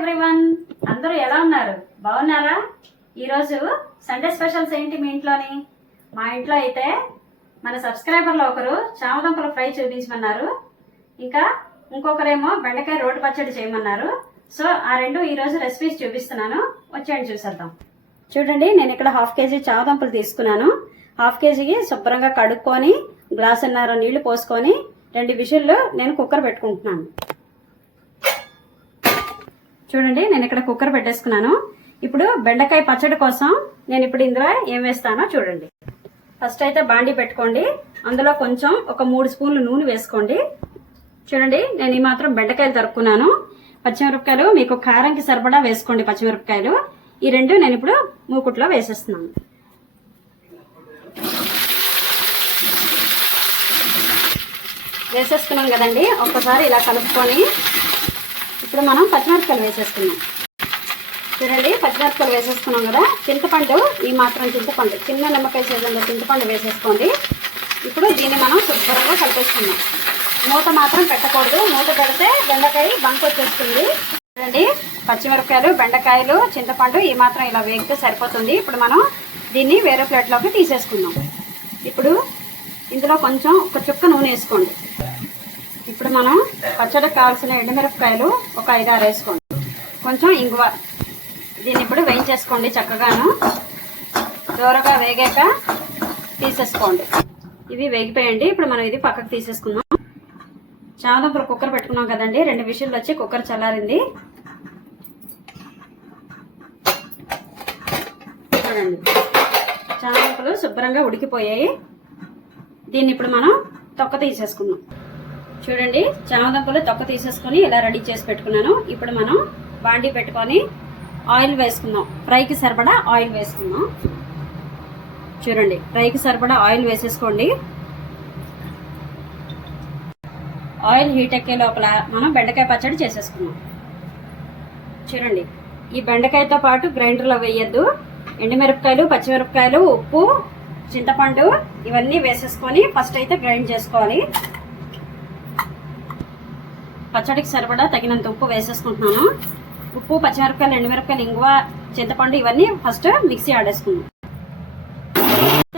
Everyone, అందరూ ఎలా ఉన్నారు? బాగున్నారా? ఈరోజు సండే స్పెషల్స్ ఏంటి మీ ఇంట్లోని? మా ఇంట్లో అయితే మన సబ్స్క్రైబర్లో ఒకరు చామదుంపల ఫ్రై చూపించమన్నారు, ఇంకా ఇంకొకరేమో బెండకాయ రోటి పచ్చడి చేయమన్నారు. సో ఆ రెండు ఈరోజు రెసిపీస్ చూపిస్తున్నాను, వచ్చేయండి చూసేద్దాం. చూడండి, నేను ఇక్కడ 1/2 kg చామదుంపలు తీసుకున్నాను. 1/2 kgకి శుభ్రంగా కడుక్కొని గ్లాసున్నర నీళ్లు పోసుకొని 2 విజిల్లు నేను కుక్కర్ పెట్టుకుంటున్నాను. చూడండి, నేను ఇక్కడ కుక్కర్ పెట్టేసుకున్నాను. ఇప్పుడు బెండకాయ పచ్చడి కోసం నేను ఇప్పుడు ఇందులో ఏం వేస్తానో చూడండి. ఫస్ట్ అయితే బాండీ పెట్టుకోండి, అందులో కొంచెం ఒక 3 స్పూన్లు నూనె వేసుకోండి. చూడండి, నేను ఈ మాత్రం బెండకాయలు తరుక్కున్నాను. పచ్చిమిరపకాయలు మీకు కారంకి సరిపడా వేసుకోండి. పచ్చిమిరపకాయలు ఈ రెండు నేను ఇప్పుడు మూకుట్లో వేసేస్తున్నాను. వేసేసుకున్నాం కదండి, ఒక్కసారి ఇలా కలుపుకొని ఇప్పుడు మనం పచ్చిమిరపకాయలు వేసేసుకున్నాం. చూడండి, పచ్చిమిరపకాయలు వేసేసుకున్నాం కదా. చింతపండు ఈ మాత్రం చింతపండు, చిన్న నిమ్మకాయ సైజులో చింతపండు వేసేసుకోండి. ఇప్పుడు దీన్ని మనం శుభ్రంగా కలిపేసుకున్నాం. మూత మాత్రం పెట్టకూడదు, మూత పెడితే బెండకాయ బంక్ వచ్చేస్తుంది. చూడండి, పచ్చిమిరపకాయలు, బెండకాయలు, చింతపండు ఈ మాత్రం ఇలా వేగితే సరిపోతుంది. ఇప్పుడు మనం దీన్ని వేరే ప్లేట్లోకి తీసేసుకుందాం. ఇప్పుడు ఇందులో కొంచెం ఒక చుక్క నూనె వేసుకోండి. ఇప్పుడు మనం పచ్చడికి కావాల్సిన ఎండుమిరపకాయలు ఒక 5-6 వేసుకోండి. కొంచెం ఇంగువ, దీన్ని ఇప్పుడు వేయించేసుకోండి. చక్కగాను దూరగా వేగాక తీసేసుకోండి. ఇవి వేగిపోయండి. ఇప్పుడు మనం ఇది పక్కకు తీసేసుకుందాం. చామదుంపలు కుక్కర్ పెట్టుకున్నాం కదండి, 2 విజిల్లు వచ్చి కుక్కర్ చల్లారింది. చూడండి, చామదుంపలు శుభ్రంగా ఉడికిపోయాయి. దీన్ని ఇప్పుడు మనం తొక్క తీసేసుకుందాం. చూడండి, చామదుంపలు తొక్క తీసేసుకొని ఇలా రెడీ చేసి పెట్టుకున్నాను. ఇప్పుడు మనం బాండీ పెట్టుకొని ఆయిల్ వేసుకుందాం. ఫ్రైకి సరిపడా ఆయిల్ వేసుకుందాం. చూడండి, ఫ్రైకి సరిపడా ఆయిల్ వేసేసుకోండి. ఆయిల్ హీట్ ఎక్కే లోపల మనం బెండకాయ పచ్చడి చేసేసుకుందాం. చూడండి, ఈ బెండకాయతో పాటు గ్రైండర్లో వేయద్దు. ఎండుమిరపకాయలు, పచ్చిమిరపకాయలు, ఉప్పు, చింతపండు ఇవన్నీ వేసేసుకొని ఫస్ట్ అయితే గ్రైండ్ చేసుకోవాలి. పచ్చడికి సరిపడా తగినంత ఉప్పు వేసేసుకుంటున్నాను. ఉప్పు, పచ్చిమిరపకాయలు, ఎండుమిరపకాయలు, ఇంగువ, చింతపండు ఇవన్నీ ఫస్ట్ మిక్సీ ఆడేసుకుందాం.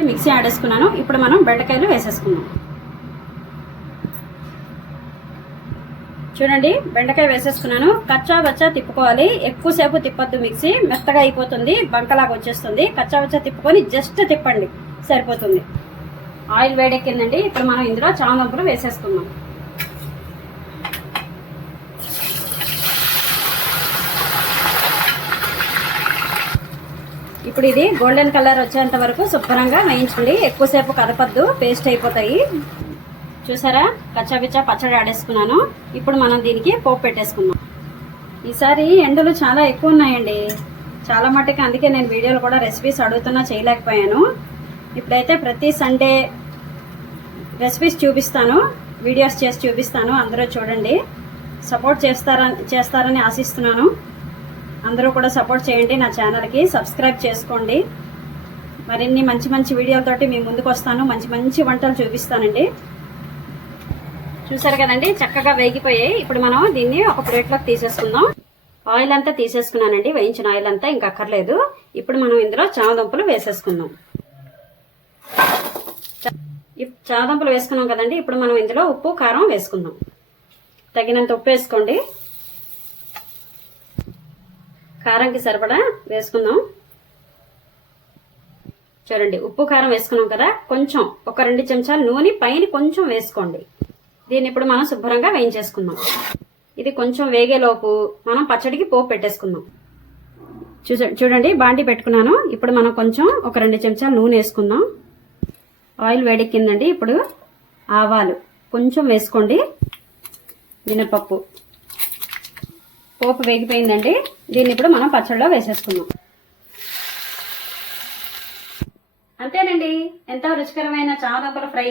మిక్సీ ఆడేసుకున్నాను. ఇప్పుడు మనం బెండకాయలు వేసేసుకుందాం. చూడండి, బెండకాయ వేసేసుకున్నాను. కచ్చా బచ్చా తిప్పుకోవాలి, ఎక్కువసేపు తిప్పొద్దు. మిక్సీ మెత్తగా అయిపోతుంది, బంకలాగా వచ్చేస్తుంది. కచ్చా బచ్చా తిప్పుకొని జస్ట్ తిప్పండి, సరిపోతుంది. ఆయిల్ వేడెక్కిందండి. ఇప్పుడు మనం ఇందులో చామదుంపలు వేసేసుకుందాం. ఇప్పుడు ఇది గోల్డెన్ కలర్ వచ్చేంత వరకు శుభ్రంగా వేయించండి. ఎక్కువసేపు కదపద్దు, పేస్ట్ అయిపోతాయి. చూసారా, కచ్చాబిచ్చా పచ్చడి ఆడేసుకున్నాను. ఇప్పుడు మనం దీనికి పోపు పెట్టేసుకుందాం. ఈసారి ఎండలు చాలా ఎక్కువ ఉన్నాయండి, చాలా మట్టుకు. అందుకే నేను వీడియోలు కూడా రెసిపీస్ అడుగుతున్నా, చేయలేకపోయాను. ఇప్పుడైతే ప్రతి సండే రెసిపీస్ చూపిస్తాను, వీడియోస్ చేసి చూపిస్తాను. అందరూ చూడండి, సపోర్ట్ చేస్తారని ఆశిస్తున్నాను. అందరూ కూడా సపోర్ట్ చేయండి. నా ఛానల్కి సబ్స్క్రైబ్ చేసుకోండి. మరిన్ని మంచి మంచి వీడియోలతోటి మీ ముందుకు వస్తాను. మంచి మంచి వంటలు చూపిస్తానండి. చూసారు కదండి, చక్కగా వేగిపోయాయి. ఇప్పుడు మనం దీన్ని ఒక ప్లేట్లోకి తీసేసుకుందాం. ఆయిల్ అంతా తీసేసుకున్నానండి, వేయించిన ఆయిల్ అంతా, ఇంకా అక్కర్లేదు. ఇప్పుడు మనం ఇందులో చామదుంపలు వేసేసుకుందాం. చామదుంపలు వేసుకున్నాం కదండి, ఇప్పుడు మనం ఇందులో ఉప్పు, కారం వేసుకుందాం. తగినంత ఉప్పు వేసుకోండి. కారంకి సరిపడా వేసుకుందాం. చూడండి, ఉప్పు కారం వేసుకున్నాం కదా, కొంచెం ఒక 2 చెంచాలు నూనె పైన కొంచెం వేసుకోండి. దీన్ని ఇప్పుడు మనం శుభ్రంగా వేయించేసుకుందాం. ఇది కొంచెం వేగేలోపు మనం పచ్చడికి పోపు పెట్టేసుకుందాం. చూడండి, బాండీ పెట్టుకున్నాను. ఇప్పుడు మనం కొంచెం ఒక 2 చెంచాలు నూనె వేసుకుందాం. ఆయిల్ వేడెక్కిందండి. ఇప్పుడు ఆవాలు కొంచెం వేసుకోండి. మినపప్పు, పోపు వేగిపోయిందండి. దీన్ని ఇప్పుడు మనం పచ్చడిలో వేసేసుకుందాం. అంతేనండి, ఎంతో రుచికరమైన చామదుంపల ఫ్రై,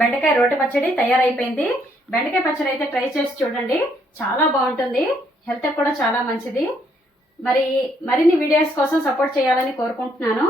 బెండకాయ రోటి పచ్చడి తయారైపోయింది. బెండకాయ పచ్చడి అయితే ట్రై చేసి చూడండి, చాలా బాగుంటుంది. హెల్త్ కూడా చాలా మంచిది. మరిన్ని వీడియోస్ కోసం సపోర్ట్ చేయాలని కోరుకుంటున్నాను.